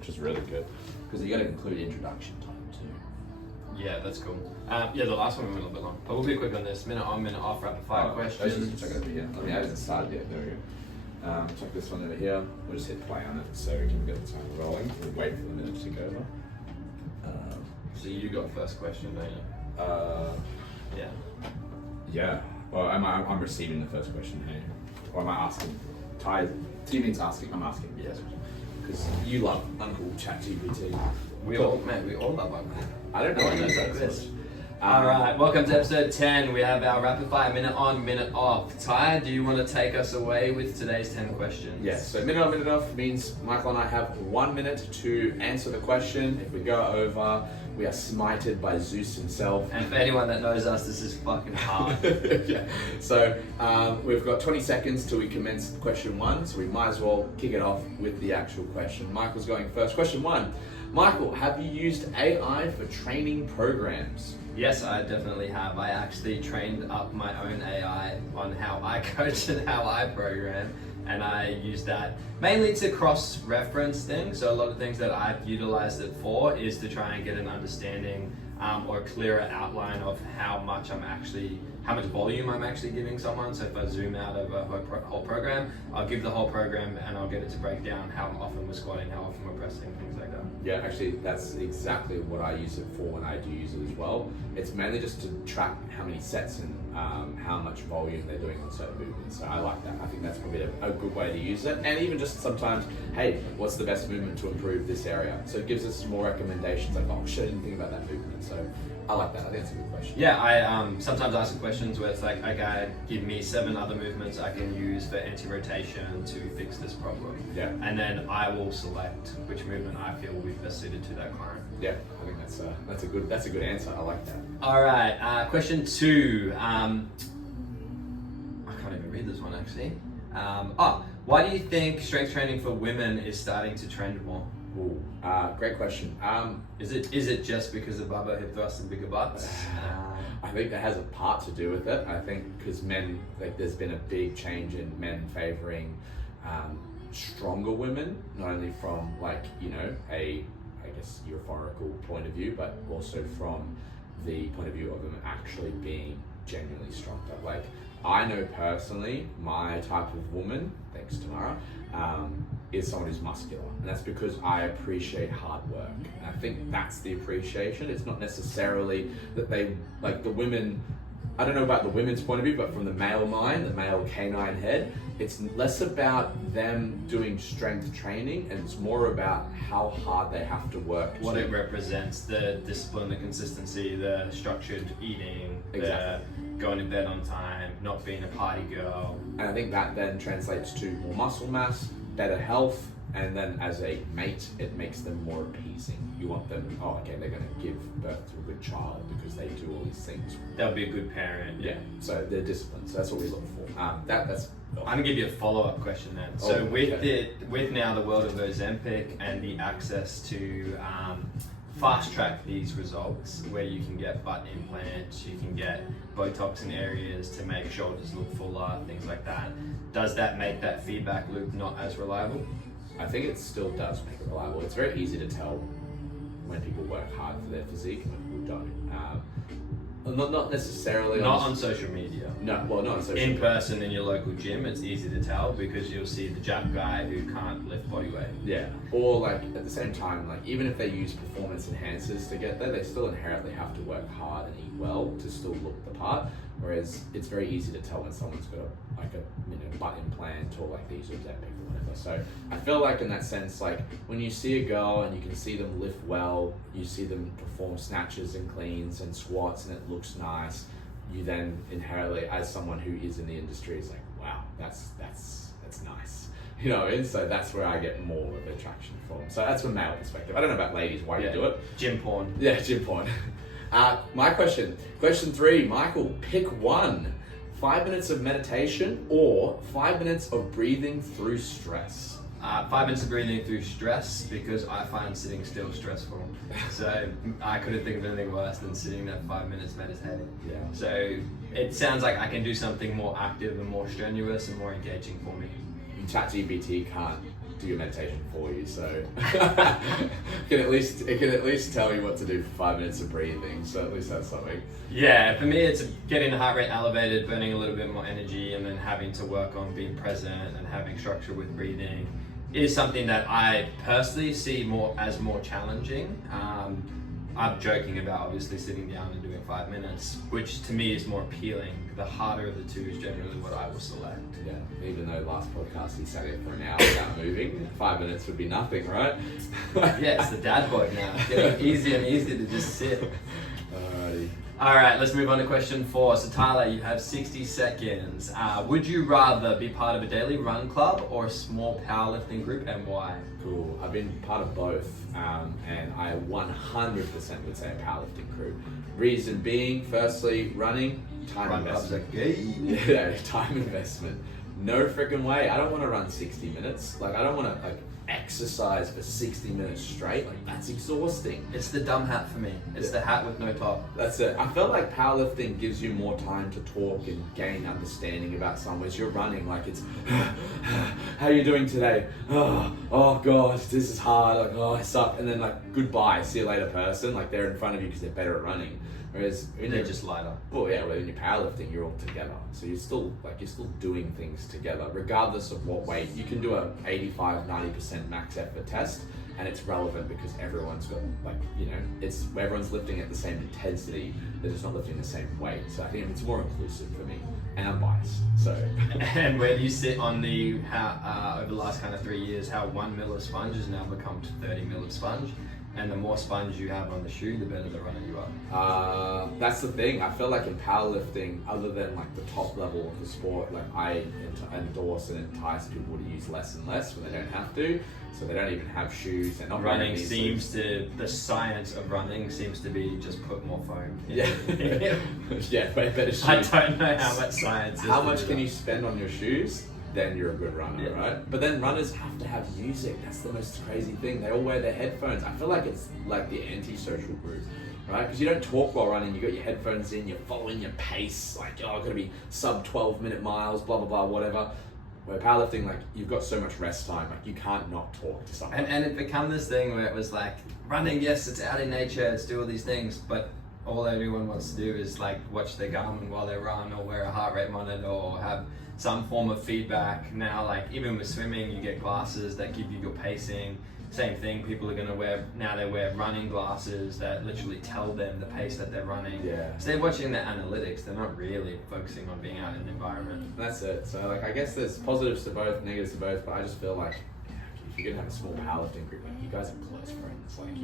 which is really good because you got to include introduction time too. Yeah, that's cool. Yeah, the last one we went a little bit long, but we'll be quick on this. Minute on, minute off, rapid fire questions. Check over here. I mean, I haven't started yet. There we go. Check this one over here. We'll just hit play on it so we can get the time rolling. We'll wait for the minute to go over. So you got first question, don't you? Yeah. Yeah. Well, I'm receiving the first question here. Or am I asking? Ty means asking. I'm asking. Yeah. Because you love Uncle ChatGPT. We all love Uncle. I don't know what that is. All right, welcome to episode 10. We have our rapid fire minute on, minute off. Ty, do you want to take us away with today's 10 questions? Yes, so minute on, minute off means Michael and I have 1 minute to answer the question. If we go over, we are smited by Zeus himself. And for anyone that knows us, this is fucking hard. Yeah. So we've got 20 seconds till we commence question 1, so we might as well kick it off with the actual question. Michael's going first. Question 1. Michael, have you used AI for training programs? Yes, I definitely have. I actually trained up my own AI on how I coach and how I program, and I use that mainly to cross-reference things. So a lot of things that I've utilized it for is to try and get an understanding or a clearer outline of how much volume I'm actually giving someone. So if I zoom out of a whole program, I'll give the whole program and I'll get it to break down how often we're squatting, how often we're pressing, things like that. Yeah, actually, that's exactly what I use it for when I do use it as well. It's mainly just to track how many sets and how much volume they're doing on certain movements. So I like that. I think that's probably a good way to use it. And even just sometimes, hey, what's the best movement to improve this area? So it gives us more recommendations like, oh shit, I didn't think about that movement. So I like that. I think it's a good question. Yeah, I sometimes ask questions where it's like, okay, give me 7 other movements I can use for anti-rotation to fix this problem. Yeah. And then I will select which movement I feel will be best suited to that client. Yeah, I think that's a good answer. I like that. All right, question 2. I can't even read this one actually. Why do you think strength training for women is starting to trend more? Ooh, great question. Is it just because of barbell hip thrusts and bigger butts? I think that has a part to do with it. I think because men, like, there's been a big change in men favoring stronger women, not only from a euphorical point of view, but also from the point of view of them actually being genuinely stronger. Like, I know personally, my type of woman, thanks Tamara, is someone who's muscular, and that's because I appreciate hard work. And I think that's the appreciation. It's not necessarily that they, like, the women, I don't know about the women's point of view, but from the male mind, the male canine head, it's less about them doing strength training and it's more about how hard they have to work. What it represents, the discipline, the consistency, the structured eating, exactly. The going to bed on time, not being a party girl. And I think that then translates to more muscle mass, better health, and then as a mate, it makes them more appeasing. You want them, they're going to give birth to a good child because they do all these things. They'll be a good parent. Yeah, so they're disciplined. So that's what we look for. That's. I'm gonna give you a follow-up question then. So with now the world of Ozempic and the access to fast track these results, where you can get butt implants, you can get Botox in areas to make shoulders look fuller, things like that. Does that make that feedback loop not as reliable? I think it still does make it reliable. It's very easy to tell when people work hard for their physique and when people don't. Not necessarily on social media. No, well, not on social media. In person in your local gym, it's easy to tell because you'll see the Jap guy who can't lift body weight. Yeah, or like at the same time, like even if they use performance enhancers to get there, they still inherently have to work hard and eat well to still look the part. Whereas it's very easy to tell when someone's got a butt implant or like these Ozempic or whatever. So I feel like in that sense, like when you see a girl and you can see them lift well, you see them perform snatches and cleans and squats and it looks nice, you then inherently, as someone who is in the industry, is like, wow, that's nice. You know, and so that's where I get more of attraction from. So that's from male perspective. I don't know about ladies, why you do it. Gym porn. Yeah, gym porn. My question 3, Michael, pick one. 5 minutes of meditation or 5 minutes of breathing through stress? 5 minutes of breathing through stress because I find sitting still stressful. So I couldn't think of anything worse than sitting there 5 minutes meditating. Yeah. So it sounds like I can do something more active and more strenuous and more engaging for me. ChatGPT can't do your meditation for you. So it can at least tell you what to do for 5 minutes of breathing. So at least that's something. Yeah, for me it's getting the heart rate elevated, burning a little bit more energy, and then having to work on being present and having structure with breathing is something that I personally see more challenging. I'm joking about obviously sitting down and doing 5 minutes, which to me is more appealing. The harder of the two is generally what I will select. Yeah, even though last podcast he sat here for an hour without moving, 5 minutes would be nothing, right? Yeah, it's the dad bod now. It's getting easier and easier to just sit. Alrighty. All right, let's move on to question 4. So Tyler, you have 60 seconds. Would you rather be part of a daily run club or a small powerlifting group, and why? Cool. I've been part of both, and I 100% would say a powerlifting group. Reason being, firstly, running, time Run clubs are investment. gay. Yeah, time investment. No freaking way. I don't want to run 60 minutes. Like, I don't want to exercise for 60 minutes straight. Like, that's exhausting. It's the dumb hat for me. It's the hat with no top. That's it. I felt like powerlifting gives you more time to talk and gain understanding about someone. As you're running, like it's, how are you doing today? Oh gosh, this is hard. Like, oh, I suck. And then like, goodbye, see you later person. Like they're in front of you because they're better at running. Whereas when They're you're just lighter. well, yeah, when you're powerlifting, you're all together. So you're still doing things together, regardless of what weight. You can do a 85-90% max effort test, and it's relevant because everyone's got it's everyone's lifting at the same intensity. They're just not lifting the same weight. So I think it's more inclusive for me, and I'm biased. So. And where do you sit on the how over the last kind of 3 years how 1 mil of sponge has now become 30 mil of sponge? And the more sponge you have on the shoe, the better the runner you are. That's the thing. I feel like in powerlifting, other than like the top level of the sport, like I endorse and entice people to use less and less when they don't have to. So they don't even have shoes. They're not running the science of running seems to be just put more foam. Yeah. Yeah, way better shoes. I don't know how much science is. How much can you spend on your shoes? Then you're a good runner, yeah. Right? But then runners have to have music. That's the most crazy thing. They all wear their headphones. I feel like it's like the anti-social group, right? Because you don't talk while running. You got your headphones in. You're following your pace. Like, oh, I've got to be sub 12-minute miles. Blah blah blah, whatever. Where powerlifting, like you've got so much rest time. Like you can't not talk to someone. And it became this thing where it was like running. Yes, it's out in nature. It's do all these things, but all everyone wants to do is like watch their Garmin while they run, or wear a heart rate monitor, or have some form of feedback. Now, like even with swimming, you get glasses that give you your pacing. Same thing, people are gonna wear running glasses that literally tell them the pace that they're running. Yeah. So they're watching the analytics, they're not really focusing on being out in the environment. That's it. So like I guess there's positives to both, negatives to both, but I just feel like if you're gonna have a small powerlifting group, like you guys are close friends. Like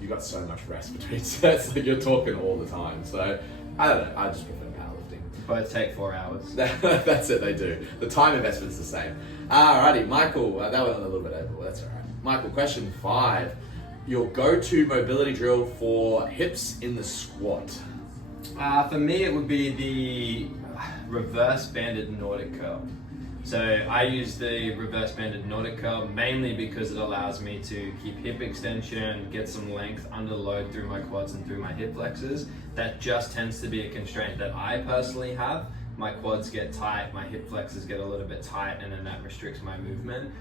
you've got so much rest between sets, like you're talking all the time. So I don't know, I just prefer powerlifting. Both take 4 hours. That's it, they do. The time investment's the same. Alrighty, Michael, that went on a little bit over, but that's alright. Michael, question 5. Your go-to mobility drill for hips in the squat? For me, it would be the reverse banded Nordic curl. So I use the reverse banded Nordic curl mainly because it allows me to keep hip extension, get some length under load through my quads and through my hip flexors. That just tends to be a constraint that I personally have. My quads get tight, my hip flexors get a little bit tight, and then that restricts my movement,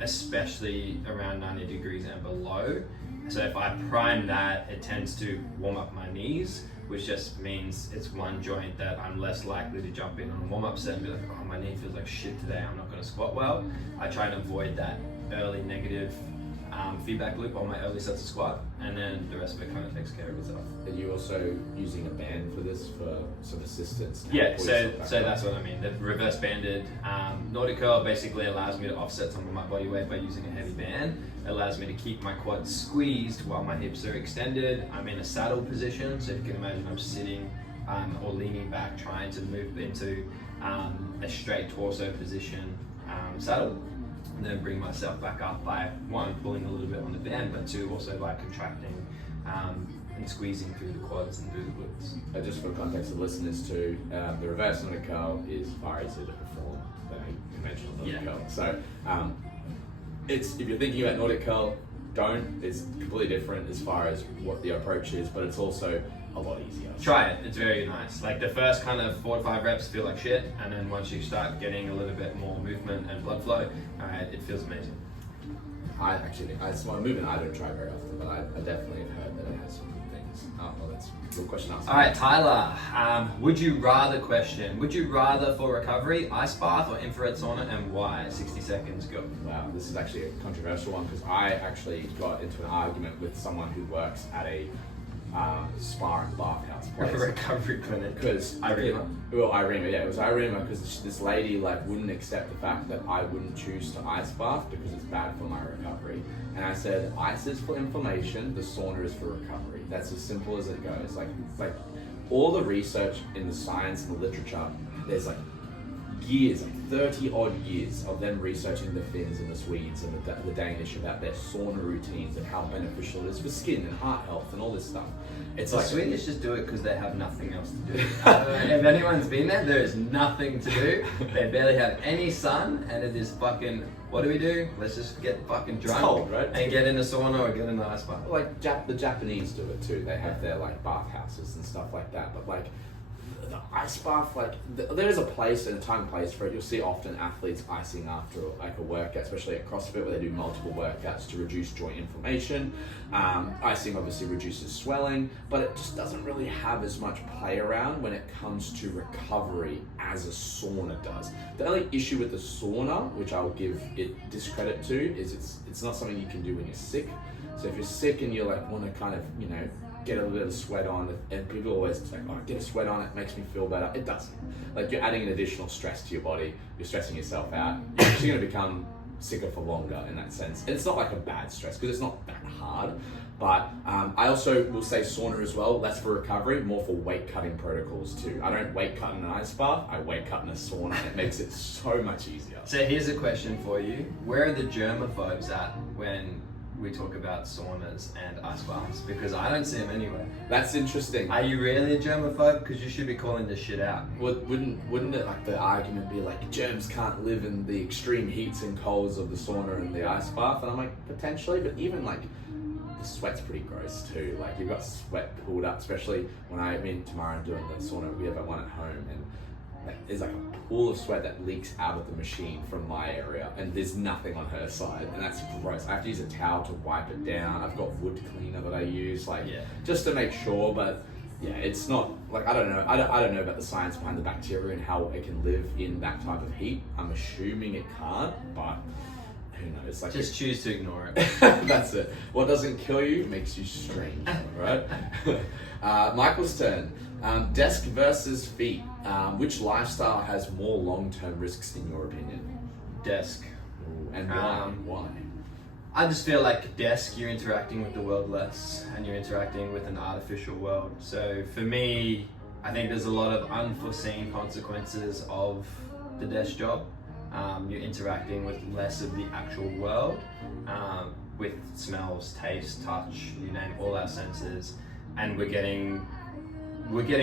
especially around 90 degrees and below. So if I prime that, it tends to warm up my knees, which just means it's one joint that I'm less likely to jump in on a warm-up set and be like, oh, my knee feels like shit today, I'm not gonna squat well. I try and avoid that early negative feedback loop on my early sets of squat, and then the rest of it kind of takes care of itself. Are you also using a band for this for some assistance? Yeah, so that's what I mean. The reverse banded Nordic curl basically allows me to offset some of my body weight by using a heavy band. It allows me to keep my quads squeezed while my hips are extended. I'm in a saddle position, so if you can imagine I'm sitting or leaning back trying to move into a straight torso position saddle. And then bring myself back up by 1, pulling a little bit on the band, but 2, also by contracting and squeezing through the quads and through the glutes. Just for context of listeners too, the reverse Nordic curl is far easier to perform than a conventional Nordic curl. So it's, if you're thinking about Nordic curl, it's completely different as far as what the approach is, but it's also a lot easier. Try it, it's very nice. Like the first kind of 4 to 5 reps feel like shit, and then once you start getting a little bit more movement and blood flow, it feels amazing. I actually think it's one movement I don't try very often, but I definitely have heard that it has some good things. Oh, well, that's a good question. All right, Tyler, would you rather for recovery, ice bath or infrared sauna, and why? 60 seconds, go. Wow, this is actually a controversial one because I actually got into an argument with someone who works at a spa and bathhouse place. Recovery clinic. Because Irema. Well, Irema, yeah, it was Irema because this lady like wouldn't accept the fact that I wouldn't choose to ice bath because it's bad for my recovery. And I said, ice is for inflammation, the sauna is for recovery. That's as simple as it goes. Like all the research in the science and the literature, there's like years, like 30 odd years of them researching the Finns and the Swedes and the Danish about their sauna routines and how beneficial it is for skin and heart health and all this stuff. It's The like Swedish just do it because they have nothing else to do. If anyone's been there is nothing to do. They barely have any sun, and it is fucking, what do? Let's just get fucking drunk, cold, right? and get in a sauna or get in the ice bath. like the Japanese do it too. They have their like bathhouses and stuff like that. But like the ice bath, like there is a place and a time and place for it. You'll see often athletes icing after like a workout, especially at CrossFit where they do multiple workouts to reduce joint inflammation. Icing obviously reduces swelling, but it just doesn't really have as much play around when it comes to recovery as a sauna does. The only issue with the sauna, which I'll give it discredit to, is it's not something you can do when you're sick. So if you're sick and you like want to kind of, you know, get a little bit of sweat on, and people always say, oh, get a sweat on, it makes me feel better. It doesn't. Like you're adding an additional stress to your body, you're stressing yourself out, you're actually going to become sicker for longer in that sense. And it's not like a bad stress because it's not that hard. But I also will say sauna as well, less for recovery, more for weight cutting protocols too. I don't weight cut in an ice bath, I weight cut in a sauna. It makes it so much easier. So here's a question for you. Where are the germaphobes at when we talk about saunas and ice baths? Because I don't see them anywhere. That's interesting. Are you really a germaphobe? Because you should be calling this shit out. Wouldn't it like the argument be like germs can't live in the extreme heats and colds of the sauna and the ice bath? And I'm like, potentially, but even like the sweat's pretty gross too. Like you've got sweat pulled up, especially when me and Tamara are doing the sauna. We have one at home, and like, there's like a pool of sweat that leaks out of the machine from my area, and there's nothing on her side, and that's gross. I have to use a towel to wipe it down. I've got wood cleaner that I use, just to make sure. But yeah, it's not like I don't know. I don't know about the science behind the bacteria and how it can live in that type of heat. I'm assuming it can't, but who knows? Like just choose to ignore it. That's it. What doesn't kill you makes you strange, right? Michael's turn. Desk versus feet. Which lifestyle has more long-term risks in your opinion? Desk. Ooh, and why? Why? I just feel like desk, you're interacting with the world less, and you're interacting with an artificial world. So for me, I think there's a lot of unforeseen consequences of the desk job. You're interacting with less of the actual world, with smells, taste, touch, you name all our senses, and we're getting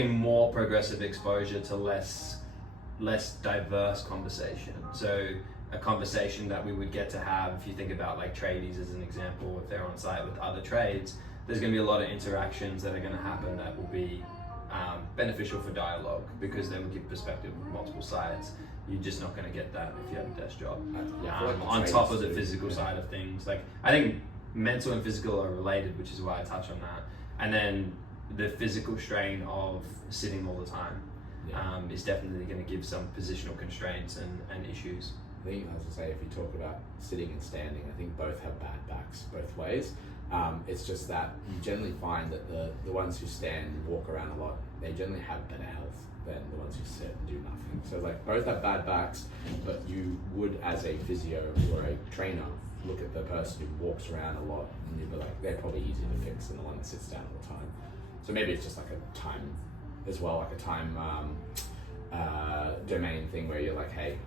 more progressive exposure to less diverse conversation. So a conversation that we would get to have, if you think about like tradies as an example, if they're on site with other trades, there's going to be a lot of interactions that are going to happen that will be beneficial for dialogue because they will give perspective from multiple sides. You're just not going to get that if you have a desk job. On top of the physical side of things, like I think mental and physical are related, which is why I touch on that. And then the physical strain of sitting all the time is definitely going to give some positional constraints and issues. I think, as I say, if you talk about sitting and standing, I think both have bad backs both ways. It's just that you generally find that the ones who stand and walk around a lot, they generally have better health than the ones who sit and do nothing. So like both have bad backs, but you would, as a physio or a trainer, look at the person who walks around a lot and you'd be like, they're probably easier to fix than the one that sits down all the time. So maybe it's just like a time as well, like a time domain thing where you're like, hey,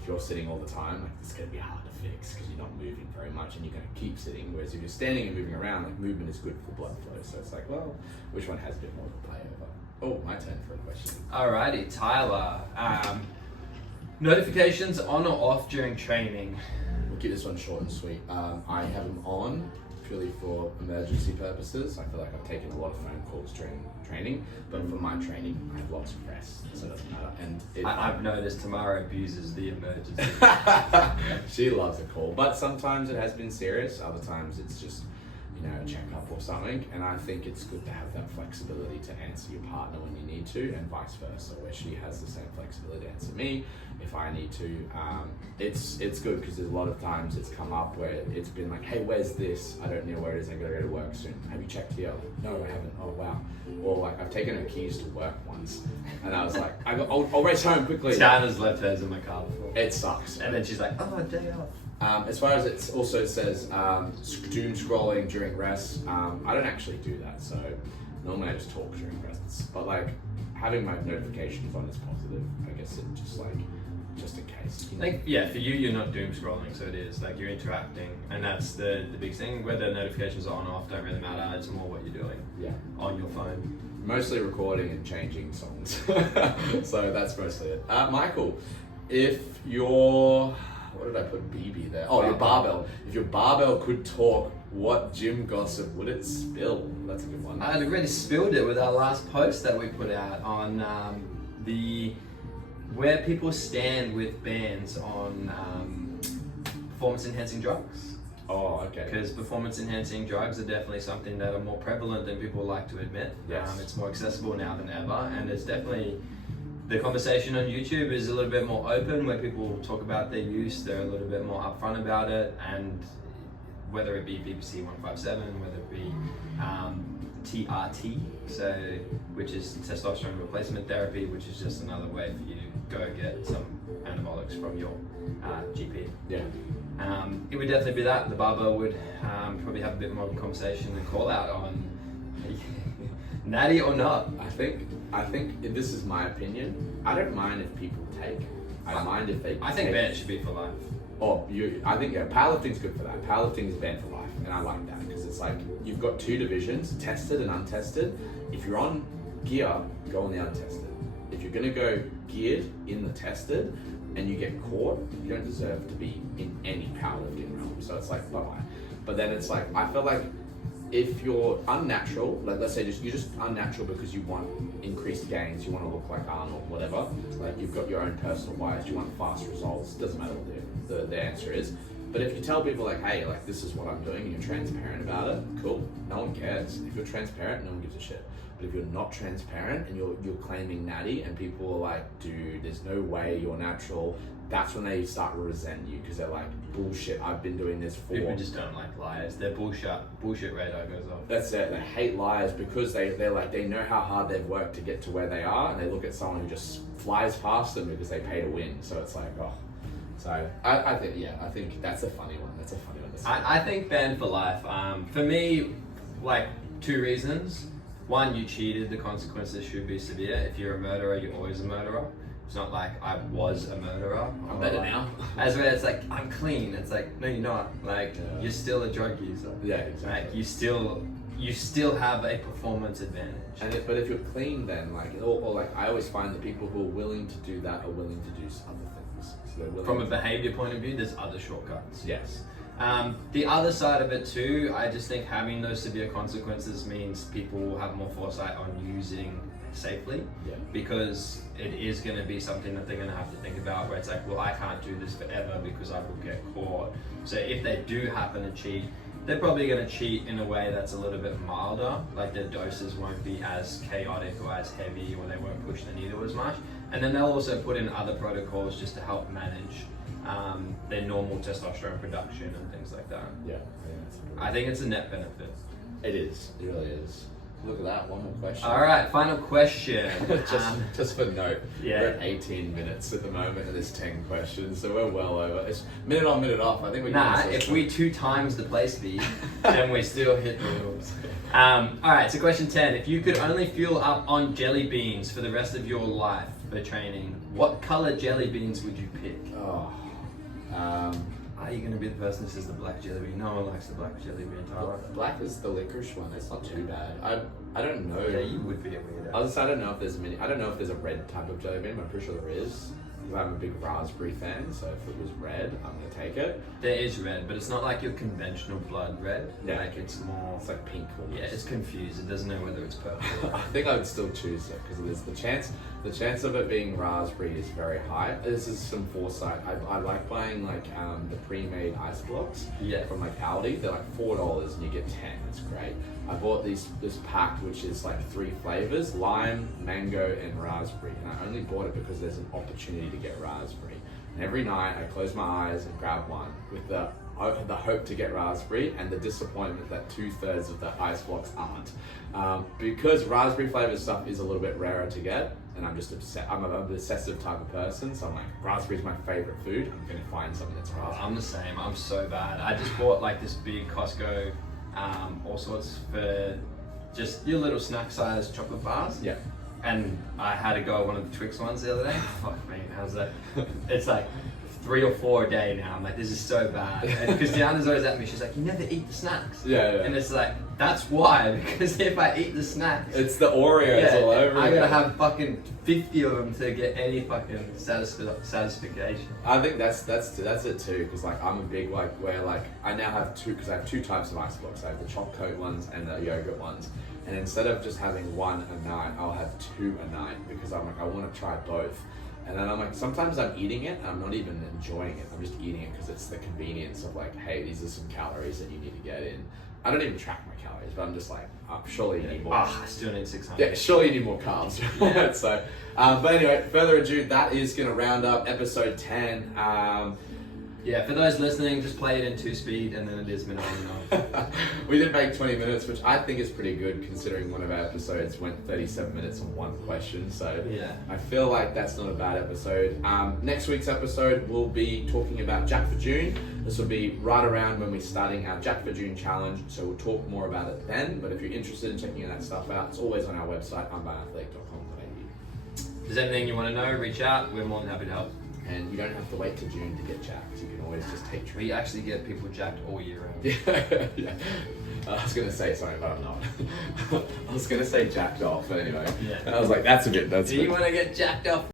if you're sitting all the time, like it's going to be hard to fix because you're not moving very much and you're going to keep sitting. Whereas if you're standing and moving around, like movement is good for the blood flow. So it's like, well, which one has a bit more of a play over? Oh, my turn for a question. Alrighty, Tyler. Notifications on or off during training? We'll keep this one short and sweet. I have them on purely for emergency purposes. I feel like I've taken a lot of phone calls during training, but for my training, I have lots of rest, so it doesn't matter. And I've noticed Tamara abuses the emergency. she loves a call, but sometimes it has been serious. Other times it's just, you know, a checkup or something. And I think it's good to have that flexibility to answer your partner when you need to, and vice versa, where she has the same flexibility to answer me if I need to. It's good because there's a lot of times it's come up where it's been like, hey, where's this? I don't know where it is. I gotta go to work soon. Have you checked here? No, I haven't. Oh wow. Or like I've taken her keys to work once, and I was like, I'll race home quickly. Tiana's left hers in my car before. It sucks. And then she's like, oh, day off. As far as it also says doom scrolling during rest, I don't actually do that. So normally I just talk during rests. But like having my notifications on is positive. I guess it just in case. You know? Like, yeah, for you, you're not doom scrolling, so it is like you're interacting, and that's the big thing. Whether notifications are on or off don't really matter. It's more what you're doing. Yeah. On your phone. Mostly recording and changing songs. So that's mostly it. Michael, if your what did I put BB there? Oh, your barbell. If your barbell could talk, what gym gossip would it spill? That's a good one. I had already spilled it with our last post that we put out on the where people stand with bans on performance enhancing drugs. Oh, okay. Because performance enhancing drugs are definitely something that are more prevalent than people like to admit. Yes. It's more accessible now than ever, and it's definitely the conversation on YouTube is a little bit more open, where people talk about their use. They're a little bit more upfront about it, and whether it be VPC 157, whether it be TRT, so which is testosterone replacement therapy, which is just another way for you to go get some anabolics from your GP. Yeah. It would definitely be that. The barber would probably have a bit more of a conversation and call out on natty or not. I think this is my opinion. I don't mind if people take. I mind if they. I think banned should be for life. I think powerlifting's good for that. Powerlifting is banned for life, and I like that because it's like you've got two divisions, tested and untested. If you're on gear, go on the untested. If you're gonna go geared in the tested, and you get caught, you don't deserve to be in any powerlifting realm. So it's like bye bye. But then it's like I feel like if you're unnatural, like let's say you're just unnatural because you want increased gains, you want to look like Arnold, whatever. Like you've got your own personal bias, you want fast results. Doesn't matter what the answer is. But if you tell people like, hey, like this is what I'm doing, and you're transparent about it, cool. No one cares. If you're transparent, no one gives a shit. But if you're not transparent and you're claiming natty, and people are like, dude, there's no way you're natural, that's when they start to resent you because they're like, bullshit, I've been doing this for. People just don't like liars. Their bullshit radar goes off. That's it. They hate liars because they're like, they know how hard they've worked to get to where they are, and they look at someone who just flies past them because they pay to win. So it's like, oh. So I think that's a funny one. That's a funny one to say. I think banned for life. For me, like 2 reasons. One, you cheated. The consequences should be severe. If you're a murderer, you're always a murderer. It's not like I was a murderer. I'm better now. As where it's like, I'm clean. It's like, no, you're not. Like, you're still a drug user. Yeah, exactly. Like, you still have a performance advantage. But if you're clean, then like, or like, I always find that people who are willing to do that are willing to do other things. So they're willing From a behavior point of view, there's other shortcuts. Yes. The other side of it too, I just think having those severe consequences means people will have more foresight on using safely, because it is going to be something that they're going to have to think about, where it's like, well, I can't do this forever because I will get caught. So if they do happen to cheat, they're probably going to cheat in a way that's a little bit milder, like their doses won't be as chaotic or as heavy, or they won't push the needle as much. And then they'll also put in other protocols just to help manage their normal testosterone production and things like that. Yeah. I think it's a net benefit. It is. It really is. Look at that. One more question. All right, final question. just for note, Yeah. we're at 18 minutes at the moment, and there's 10 questions, so we're well over. It's minute on, minute off. I think we can. Nah, if we 2 times the play speed, then we still hit the rules. All right, so question 10. If you could only fuel up on jelly beans for the rest of your life for training, what color jelly beans would you pick? Oh. Are you going to be the person that says the black jelly bean? No one likes the black jelly bean, Tyler. Black is the licorice one. It's not too bad. I don't know. Yeah, you would be a weirdo. I don't know if there's I don't know if there's a red type of jelly bean, but I'm pretty sure there is. because I'm a big raspberry fan. So if it was red, I'm gonna take it. There is red, but it's not like your conventional blood red. Yeah. Like it's more. It's like pink almost. Yeah, it's confused. It doesn't know whether it's purple. I think I would still choose it because there's the chance of it being raspberry is very high. This is some foresight. I like buying like the pre-made ice blocks Yeah. from like Aldi. They're like $4 and you get 10. It's great. I bought this pack which is like 3 flavors: lime, mango, and raspberry. And I only bought it because there's an opportunity to get raspberry. And every night I close my eyes and grab one with the hope to get raspberry and the disappointment that 2/3 of the ice blocks aren't. Because raspberry flavored stuff is a little bit rarer to get, and I'm just upset. I'm an obsessive type of person, so I'm like, raspberry's my favorite food. I'm gonna find something that's Oh, raspberry. I'm the same. I'm so bad. I just bought like this big Costco, all sorts for just your little snack size chocolate bars. Yeah. And I had to go one of the Twix ones the other day. Fuck me, how's that? It's like 3 or 4 a day now. I'm like, this is so bad. Because Deanna's always at me, she's like, you never eat the snacks. Yeah. And it's like, that's why, because if I eat the snacks, It's the Oreos all over. I again. gotta have fucking 50 of them to get any fucking satisfaction. I think that's it too, because like I'm a big like where like I now have two, because I have 2 types of ice blocks. I have the chocolate ones and the yogurt ones, and instead of just having one a night, I'll have 2 a night because I'm like I want to try both. And then I'm like, sometimes I'm eating it and I'm not even enjoying it. I'm just eating it because it's the convenience of like, hey, these are some calories that you need to get in. I don't even track my calories, but I'm just like, surely you need more. I still need 600. Yeah, surely you need more carbs. Yeah. So, but anyway, further ado, that is going to round up episode 10. Yeah, for those listening, just play it in 2-speed and then it is minute on. We did make 20 minutes, which I think is pretty good considering one of our episodes went 37 minutes on one question. So Yeah. I feel like that's not a bad episode. Next week's episode, we'll be talking about Jack for June. This will be right around when we're starting our Jack for June challenge. So we'll talk more about it then. But if you're interested in checking that stuff out, it's always on our website, unboundathletic.com.au. If there's anything you want to know, reach out. We're more than happy to help. And you don't have to wait till June to get jacked. You can always just take We treatment. actually get people jacked all year round. Yeah. I was gonna say something, but I'm not. I was gonna say jacked off, but anyway. Yeah. I was like, that's a bit. Do you want to get jacked off?